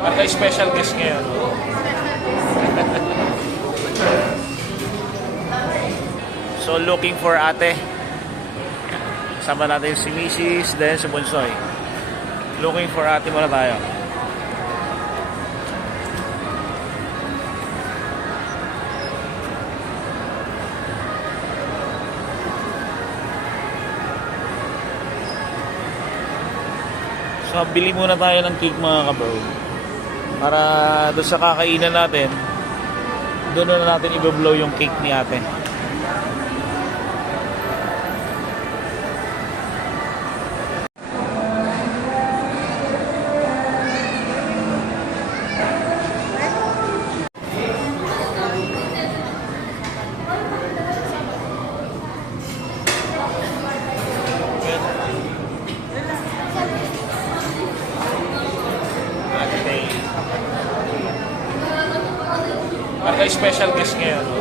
Parang special guest ngayon. So looking for ate. Sama natin si Mrs. then si Bunsoy. Looking for ate muna tayo. So bili muna tayo ng cake mga kabro. Para doon sa kakainan natin, doon na natin i-blow yung cake ni ate. Parang special guest ngayon.